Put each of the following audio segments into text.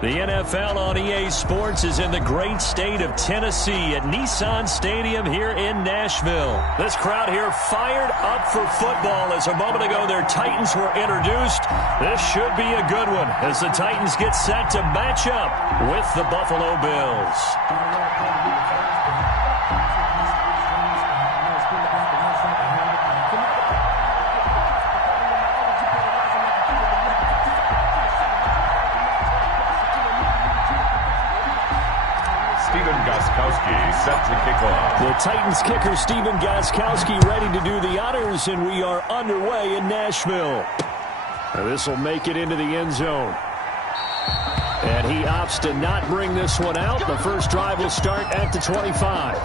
The NFL on EA Sports is in the great state of Tennessee at Nissan Stadium here in Nashville. This crowd here fired up for football as a moment ago their Titans were introduced. This should be a good one as the Titans get set to match up with the Buffalo Bills. Set to kick off. The Titans kicker Stephen Gostkowski ready to do the honors, and we are underway in Nashville. This will make it into the end zone. And he opts to not bring this one out. The first drive will start at the 25.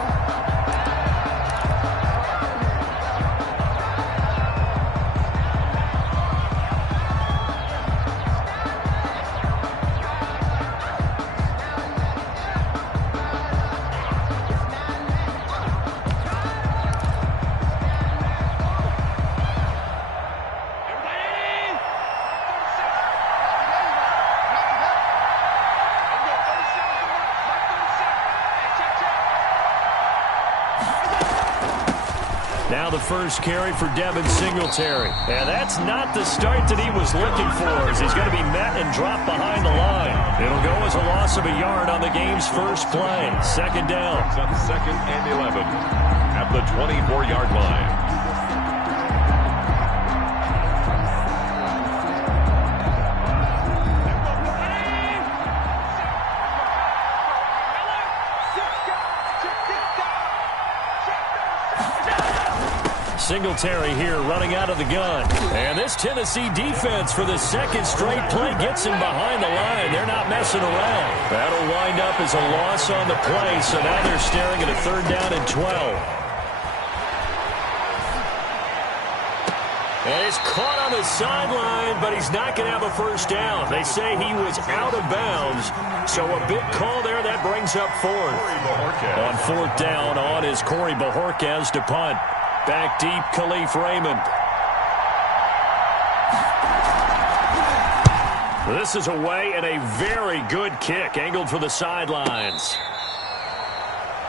Now the first carry for Devin Singletary. And that's not the start that he was looking for, as he's going to be met and dropped behind the line. It'll go as a loss of a yard on the game's first play. Second down. It's on 2nd and 11 at the 24-yard line. Singletary here running out of the gun. And this Tennessee defense for the second straight play gets him behind the line. They're not messing around. That'll wind up as a loss on the play, so now they're staring at a 3rd down and 12. And he's caught on the sideline, but he's not going to have a first down. They say he was out of bounds, so a big call there. That brings up 4th. On 4th down on is Corey Bojorquez to punt. Back deep, Khalif Raymond. This is away and a very good kick, angled for the sidelines.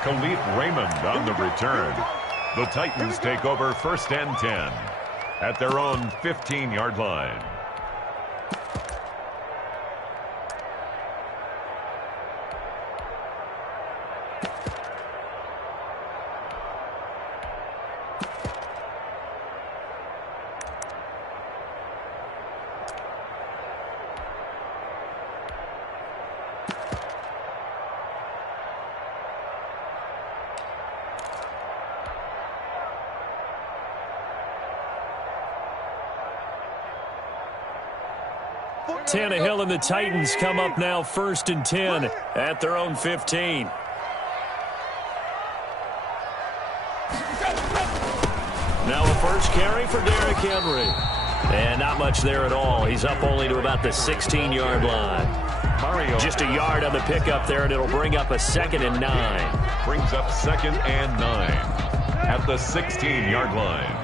Khalif Raymond on the return. The Titans take over 1st and 10 at their own 15-yard line. Tannehill and the Titans come up now 1st and 10 at their own 15. Now a first carry for Derrick Henry. And not much there at all. He's up only to about the 16-yard line. Just a yard on the pickup there, and it'll bring up a 2nd and 9. Brings up 2nd and 9 at the 16-yard line.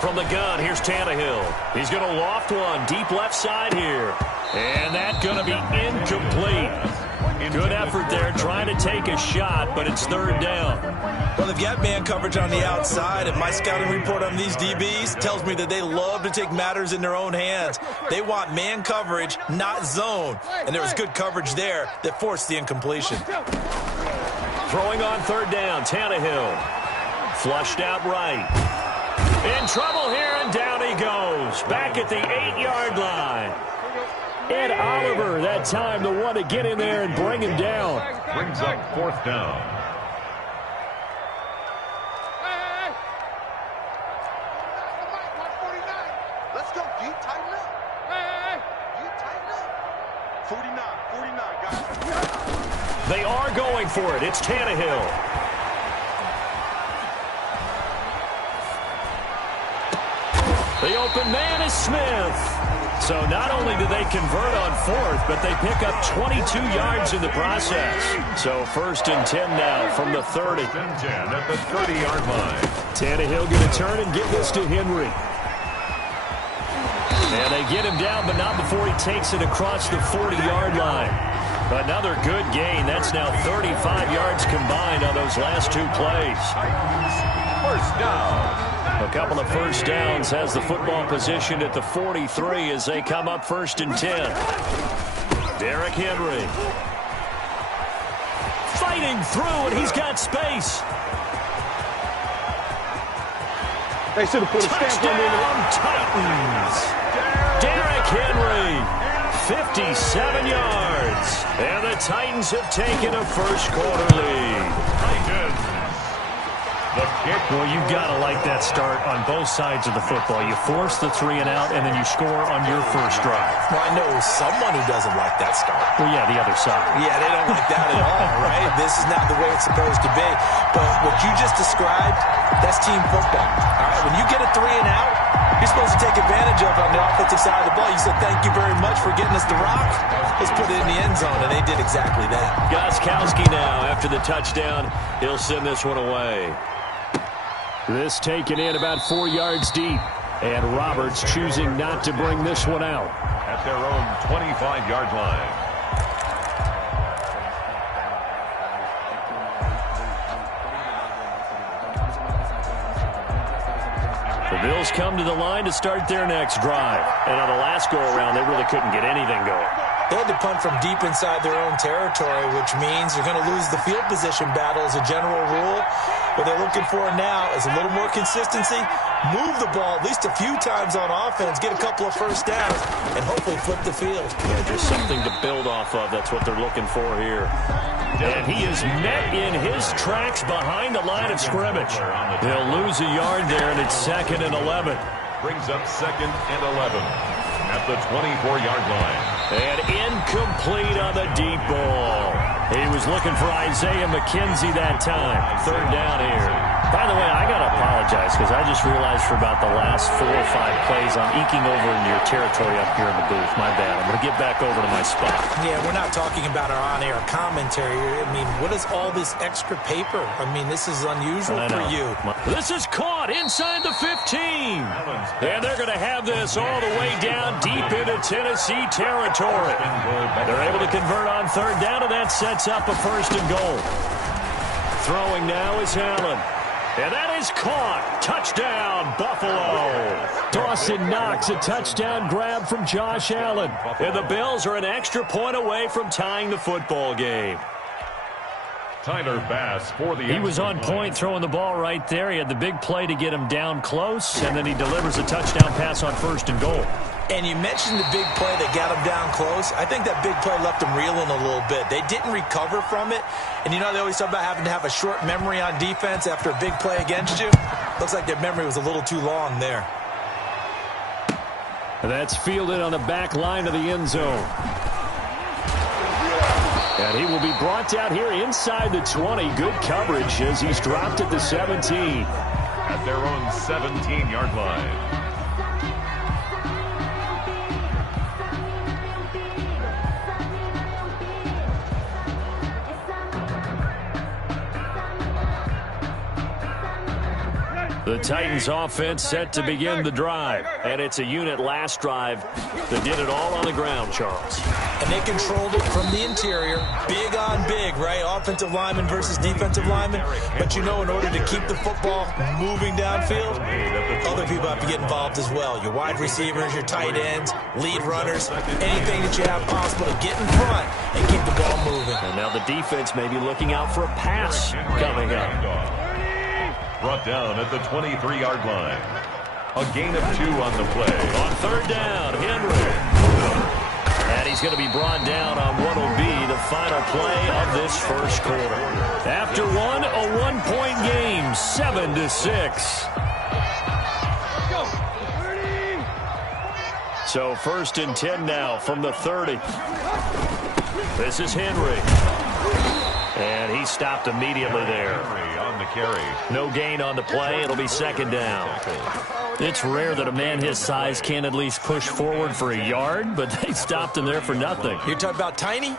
From the gun, here's Tannehill. He's going to loft one deep left side here. And that's going to be incomplete. Good effort there trying to take a shot, but it's 3rd down. Well, they've got man coverage on the outside, and my scouting report on these DBs tells me that they love to take matters in their own hands. They want man coverage, not zone. And there was good coverage there that forced the incompletion. Throwing on 3rd down, Tannehill. Flushed out right. In trouble here, and down he goes. Back at the 8-yard line. Ed Oliver, that time, the one to get in there and bring him down. Brings up 4th down. Let's go, D. Tighten up. You tighten up. 49, guys. They are going for it. It's Tannehill. The open man is Smith. So not only do they convert on 4th, but they pick up 22 yards in the process. So 1st and 10 now from the 30. 1st and 10 at the 30-yard line. Tannehill going to turn and give this to Henry. And they get him down, but not before he takes it across the 40-yard line. Another good gain. That's now 35 yards combined on those last two plays. First down. A couple of first downs has the football positioned at the 43 as they come up 1st and 10. Derrick Henry. Fighting through, and he's got space. They should have put a stamp on Touchdown, Titans. Derrick Henry, 57 yards. And the Titans have taken a first-quarter lead. Titans. The kick. Well, you got to like that start on both sides of the football. You force the 3 and out, and then you score on your first drive. Well, I know someone who doesn't like that start. Well, yeah, the other side. Yeah, they don't like that at all, right? This is not the way it's supposed to be. But what you just described, that's team football. All right, when you get a 3 and out, you're supposed to take advantage of it on the offensive side of the ball. You said, thank you very much for getting us the rock. Let's put it in the end zone, and they did exactly that. Gostkowski now, after the touchdown, he'll send this one away. This taken in about 4 yards deep. And Roberts choosing not to bring this one out. At their own 25-yard line. The Bills come to the line to start their next drive. And on the last go-around, they really couldn't get anything going. They had to punt from deep inside their own territory, which means you're going to lose the field position battle as a general rule. What they're looking for now is a little more consistency, move the ball at least a few times on offense, get a couple of first downs, and hopefully flip the field. Yeah, just something to build off of. That's what they're looking for here. And he is met in his tracks behind the line of scrimmage. They'll lose a yard there, and it's 2nd and 11. Brings up 2nd and 11 at the 24-yard line. And incomplete on the deep ball. He was looking for Isaiah McKenzie that time. 3rd down here. By the way, I got to apologize because I just realized for about the last 4 or 5 plays I'm eking over in your territory up here in the booth. My bad. I'm going to get back over to my spot. Yeah, we're not talking about our on-air commentary. I mean, what is all this extra paper? I mean, this is unusual for you. This is caught inside the 15. And they're going to have this all the way down deep into Tennessee territory. They're able to convert on 3rd down, and that sets up a 1st and goal. Throwing now is Allen. And that is caught. Touchdown, Buffalo. Dawson Knox, a touchdown grab from Josh Allen. And the Bills are an extra point away from tying the football game. Tyler Bass for the He was on point throwing the ball right there. He had the big play to get him down close, and then he delivers a touchdown pass on 1st and goal. And you mentioned the big play that got him down close. I think that big play left him reeling a little bit. They didn't recover from it. And you know they always talk about having to have a short memory on defense after a big play against you. Looks like their memory was a little too long there. That's fielded on the back line of the end zone. And he will be brought down here inside the 20. Good coverage as he's dropped at the 17. At their own 17-yard line. The Titans offense set to begin the drive. And it's a unit last drive that did it all on the ground, Charles. And they controlled it from the interior. Big on big, right? Offensive lineman versus defensive lineman. But you know, in order to keep the football moving downfield, other people have to get involved as well. Your wide receivers, your tight ends, lead runners, anything that you have possible to get in front and keep the ball moving. And now the defense may be looking out for a pass coming up. Brought down at the 23-yard line. A gain of 2 on the play. On 3rd down, Henry. And he's going to be brought down on what will be the final play of this first quarter. After one, a one-point game, 7-6. So 1st and 10 now from the 30. This is Henry. And he stopped immediately there. On the carry. No gain on the play. It'll be 2nd down. It's rare that a man his size can at least push forward for a yard, but they stopped him there for nothing. You're talking about Tiny?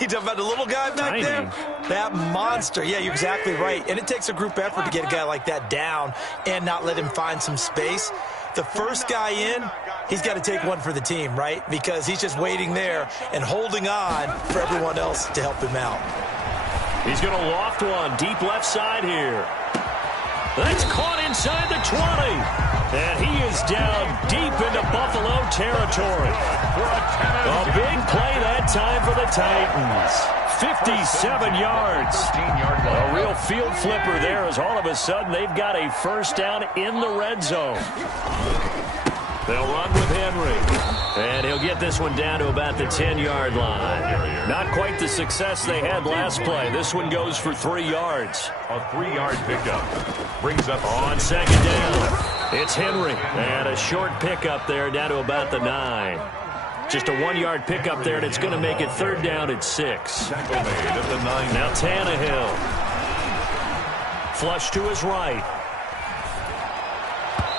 You talking about the little guy back there? That monster. Yeah, you're exactly right. And it takes a group effort to get a guy like that down and not let him find some space. The first guy in, he's got to take one for the team, right? Because he's just waiting there and holding on for everyone else to help him out. He's going to loft one deep left side here. That's caught inside the 20. And he is down deep into Buffalo territory. A big play that time for the Titans. 57 yards. A real field flipper there as all of a sudden they've got a first down in the red zone. They'll run with Henry. And he'll get this one down to about the 10-yard line. Not quite the success they had last play. This one goes for 3 yards. A 3-yard pickup brings up on second down. It's Henry. And a short pickup there down to about the 9. Just a 1-yard pickup there, and it's going to make it third down at 6. Now Tannehill. Flush to his right.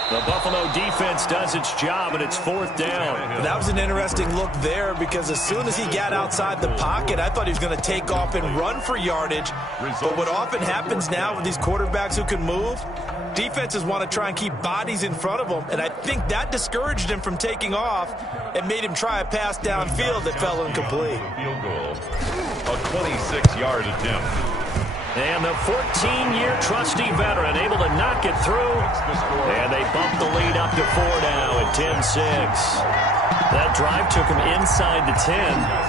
The Buffalo defense does its job, and it's fourth down. That was an interesting look there because as soon as he got outside the pocket, I thought he was going to take off and run for yardage. But what often happens now with these quarterbacks who can move, defenses want to try and keep bodies in front of them, and I think that discouraged him from taking off and made him try a pass downfield that fell incomplete. Field goal. A 26-yard attempt. And the 14-year trusty veteran able to knock it through. And they bump the lead up to 4 now at 10-6. That drive took him inside the 10.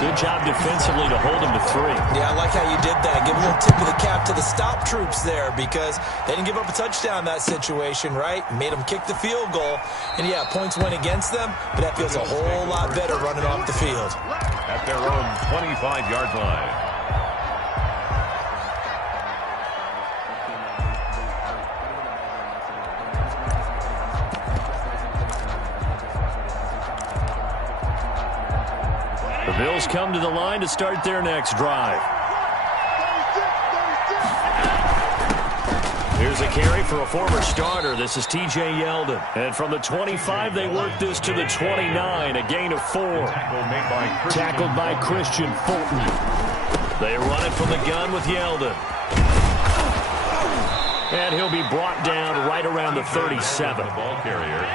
Good job defensively to hold him to 3. Yeah, I like how you did that. Give a little tip of the cap to the stop troops there because they didn't give up a touchdown in that situation, right? Made them kick the field goal. And, yeah, points went against them, but that feels a whole lot better running off the field. At their own 25-yard line. The Bills come to the line to start their next drive. Here's a carry for a former starter. This is T.J. Yeldon. And from the 25, they work this to the 29, a gain of 4. Tackled by Christian Fulton. They run it from the gun with Yeldon. And he'll be brought down right around the 37. The ball carrier.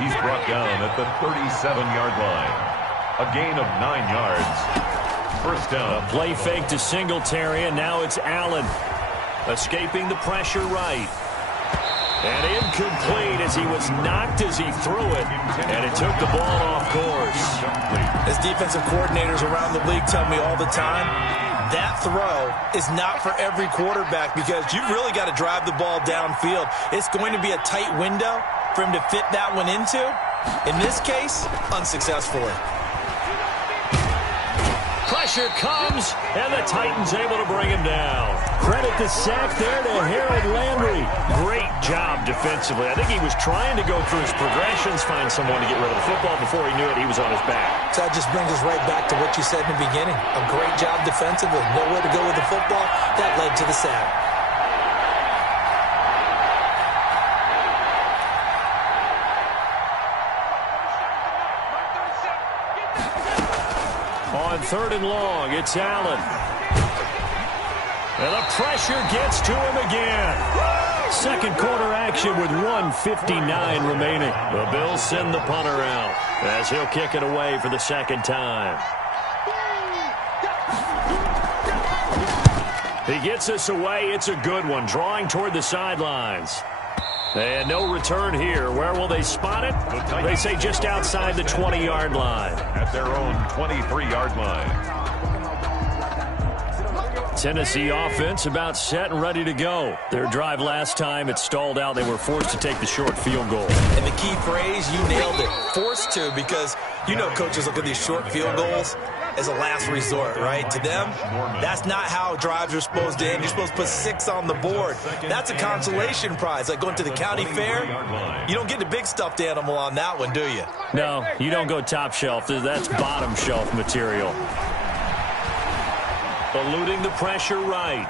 He's brought down at the 37-yard line. A gain of 9 yards. First down. A play fake to Singletary, and now it's Allen. Escaping the pressure right. And incomplete as he was knocked as he threw it. And it took the ball off course. As defensive coordinators around the league tell me all the time, that throw is not for every quarterback because you've really got to drive the ball downfield. It's going to be a tight window for him to fit that one into. In this case, unsuccessfully. Pressure comes, and the Titans able to bring him down. Credit the sack there to Harold Landry. Great job defensively. I think he was trying to go through his progressions, find someone to get rid of the football. Before he knew it, he was on his back. So that just brings us right back to what you said in the beginning. A great job defensively. Nowhere to go with the football. That led to the sack. On third and long, it's Allen. And the pressure gets to him again. Second quarter action with 1:59 remaining. The Bills send the punter out as he'll kick it away for the second time. He gets us away. It's a good one, drawing toward the sidelines. And no return here. Where will they spot it? They say just outside the 20-yard line. At their own 23-yard line. Tennessee offense about set and ready to go. Their drive last time, it stalled out. They were forced to take the short field goal. And the key phrase, you nailed it. Forced to, because you know coaches look at these short field goals as a last resort, right? To them, that's not how drives are supposed to end. You're supposed to put 6 on the board. That's a consolation prize. Like going to the county fair, you don't get the big stuffed animal on that one, do you? No, you don't go top shelf. That's bottom shelf material. Eluding the pressure right.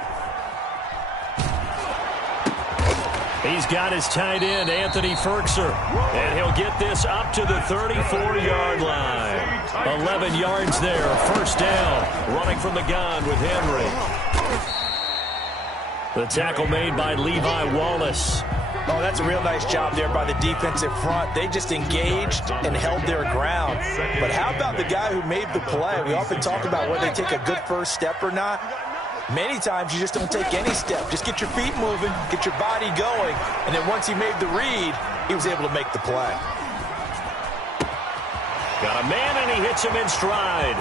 He's got his tight end, Anthony Ferkser. And he'll get this up to the 34-yard line. 11 yards there, first down. Running from the gun with Henry. The tackle made by Levi Wallace. Oh, that's a real nice job there by the defensive front. They just engaged and held their ground. But how about the guy who made the play? We often talk about whether they take a good first step or not. Many times you just don't take any step. Just get your feet moving, get your body going, and then once he made the read, he was able to make the play. Got a man, and he hits him in stride.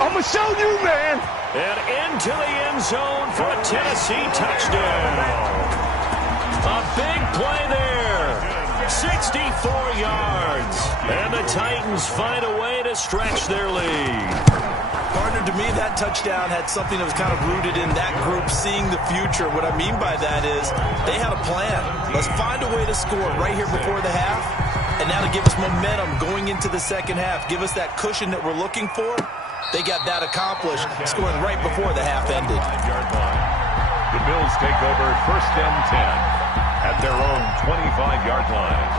I'm going to show you, man. And into the end zone for a Tennessee touchdown. A big play there. 64 yards. And the Titans find a way to stretch their lead. Partner, to me, that touchdown had something that was kind of rooted in that group seeing the future. What I mean by that is they had a plan. Let's find a way to score right here before the half. And now to give us momentum going into the second half, give us that cushion that we're looking for. They got that accomplished, scoring right before the half ended. The Bills take over 1st and 10 at their own 25-yard line.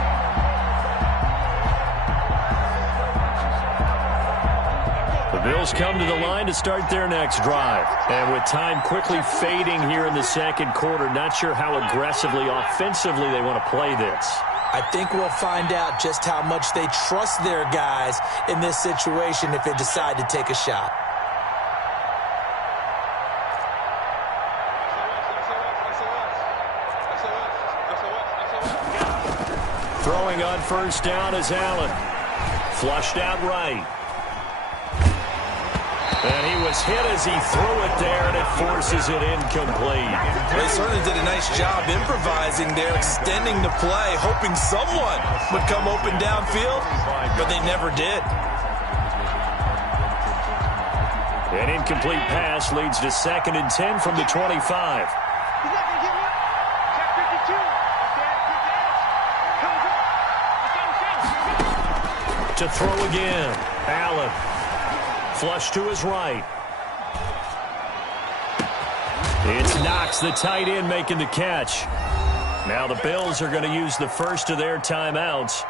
The Bills come to the line to start their next drive. And with time quickly fading here in the second quarter, not sure how aggressively, offensively they want to play this. I think we'll find out just how much they trust their guys in this situation if they decide to take a shot. Throwing on first down is Allen. Flushed out right. And he was hit as he threw it there, and it forces it incomplete. They certainly did a nice job improvising there, extending the play, hoping someone would come open downfield, but they never did. An incomplete pass leads to 2nd and 10 from the 25. To throw again, Allen. Flush to his right. It's Knox, the tight end, making the catch. Now the Bills are going to use the first of their timeouts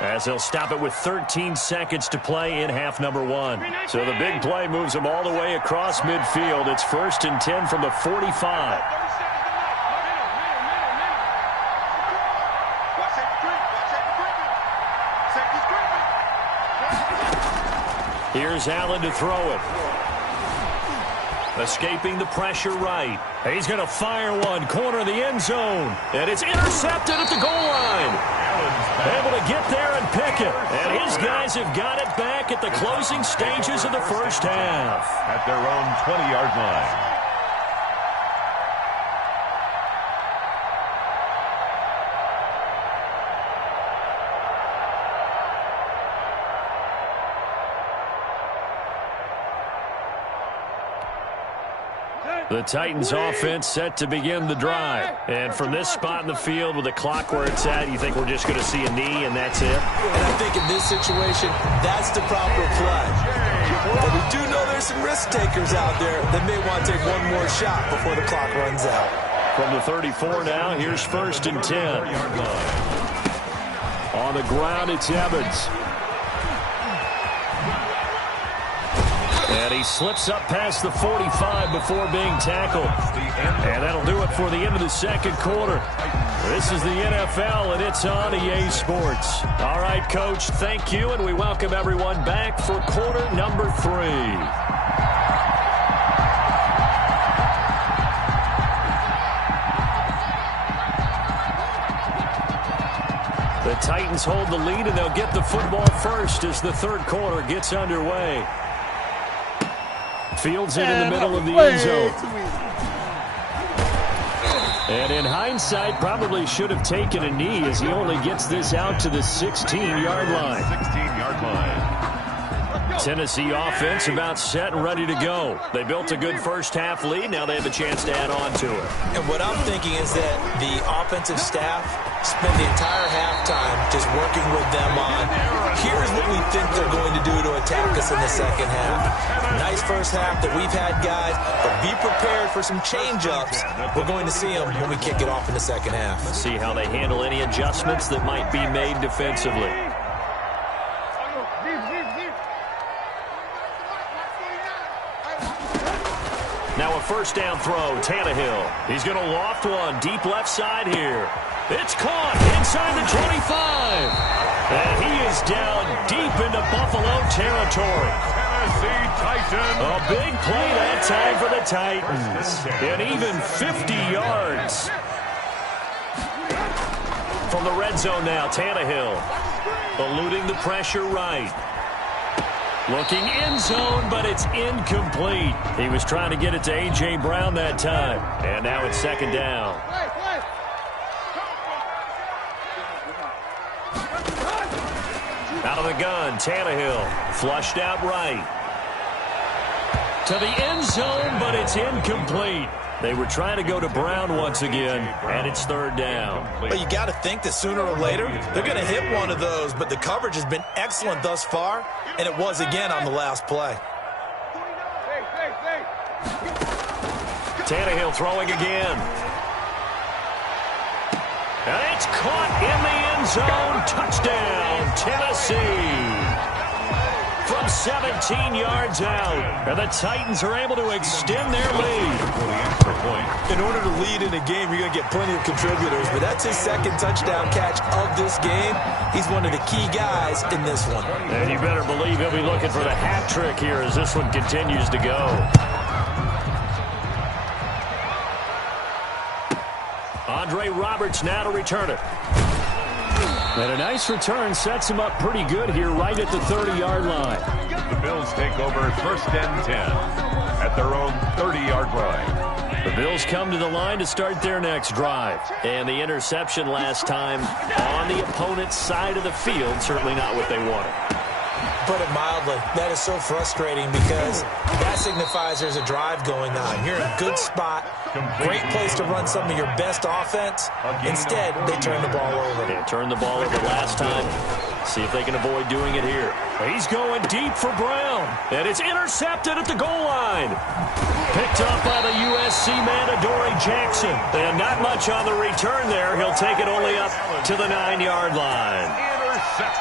as they'll stop it with 13 seconds to play in half number 1. So the big play moves them all the way across midfield. It's 1st and 10 from the 45. Here's Allen to throw it. Escaping the pressure right. He's going to fire one. Corner of the end zone. And it's intercepted at the goal line. Able to get there and pick it. And his guys have got it back at the closing stages of the first half. At their own 20-yard line. The Titans offense set to begin the drive. And from this spot in the field with the clock where it's at, you think we're just going to see a knee and that's it? And I think in this situation, that's the proper play. But we do know there's some risk takers out there that may want to take one more shot before the clock runs out. From the 34 now, here's 1st and 10. On the ground, it's Evans. And he slips up past the 45 before being tackled. And that'll do it for the end of the second quarter. This is the NFL, and it's on EA Sports. All right, Coach, thank you, and we welcome everyone back for quarter number 3. The Titans hold the lead, and they'll get the football first as the third quarter gets underway. Fields it in the middle of the end zone. And in hindsight, probably should have taken a knee as he only gets this out to the 16-yard line. 16-yard line. Tennessee offense about set and ready to go. They built a good first-half lead. Now they have a chance to add on to it. And what I'm thinking is that the offensive staff spent the entire halftime just working with them on, here's what we think they're going to do to attack us in the second half. Nice first half that we've had, guys, but be prepared for some change-ups. We're going to see them when we kick it off in the second half. Let's see how they handle any adjustments that might be made defensively. Now a first down throw, Tannehill. He's going to loft one deep left side here. It's caught inside the 25. And he is down deep into Buffalo territory. Tennessee Titans. A big play that time for the Titans. And even 50 yards. From the red zone now, Tannehill. Eluding the pressure right. Looking end zone, but it's incomplete. He was trying to get it to A.J. Brown that time. And now it's second down. Out of the gun, Tannehill. Flushed out right. To the end zone, but it's incomplete. They were trying to go to Brown once again, and it's third down. But you got to think that sooner or later, they're going to hit one of those, but the coverage has been excellent thus far, and it was again on the last play. Tannehill throwing again. And it's caught in the end zone. Touchdown, Tennessee. From 17 yards out. And the Titans are able to extend their lead. In order to lead in a game, you're going to get plenty of contributors, but that's his second touchdown catch of this game. He's one of the key guys in this one. And you better believe he'll be looking for the hat trick here as this one continues to go. Andre Roberts now to return it. And a nice return sets him up pretty good here right at the 30-yard line. The Bills take over first and 10 at their own 30-yard line. The Bills come to the line to start their next drive. And the interception last time on the opponent's side of the field, certainly not what they wanted. Put it mildly, that is so frustrating because that signifies there's a drive going on. You're in a good spot, great place to run some of your best offense. Instead, they turn the ball over. Yeah, turned the ball over last time. See if they can avoid doing it here. He's going deep for Brown. And it's intercepted at the goal line. Picked up by the USC man, Adoree Jackson. And not much on the return there. He'll take it only up to the 9-yard line.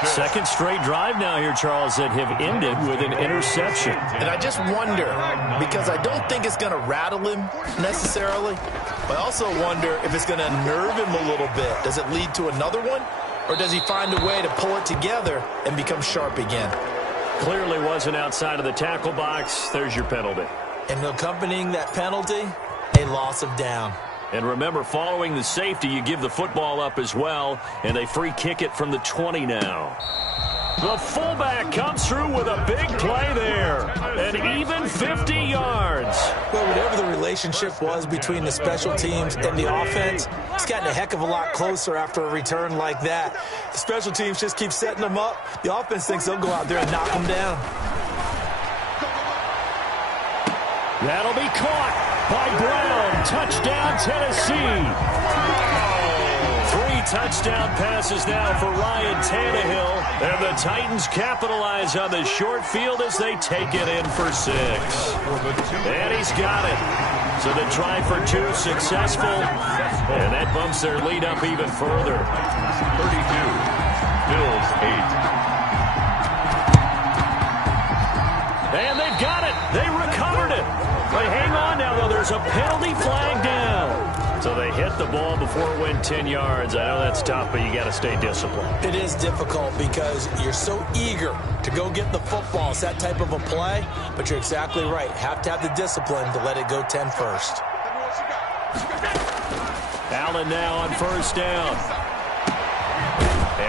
Second straight drive now here, Charles, that have ended with an interception. And I just wonder, because I don't think it's going to rattle him necessarily, but I also wonder if it's going to nerve him a little bit. Does it lead to another one? Or does he find a way to pull it together and become sharp again? Clearly wasn't outside of the tackle box. There's your penalty. And accompanying that penalty, a loss of down. And remember, following the safety, you give the football up as well, and they free kick it from the 20 now. The fullback comes through with a big play there. And even 50 yards. Well, whatever the relationship was between the special teams and the offense, it's gotten a heck of a lot closer after a return like that. The special teams just keep setting them up. The offense thinks they'll go out there and knock them down. That'll be caught by Brown. Touchdown, Tennessee. 3 touchdown passes now for Ryan Tannehill. And the Titans capitalize on the short field as they take it in for 6. And he's got it. So the try for 2 successful. And that bumps their lead up even further. 32. Bills 8. And they've got it. They recovered it. They hang on now, though. There's a penalty flag down. So they hit the ball before it went 10 yards. I know that's tough, but you got to stay disciplined. It is difficult because you're so eager to go get the football. It's that type of a play, but you're exactly right. Have to have the discipline to let it go 10 first. Allen now on first down.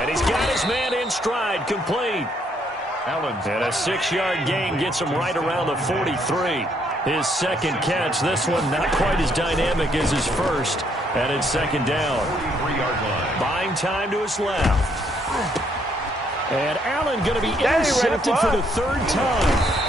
And he's got his man in stride, complete. Allen's and a 6-yard gain gets him right around the 43. His second catch, this one not quite as dynamic as his first. And it's second down. 43-yard line. Buying time to his left. And Allen going to be intercepted for the 3rd time.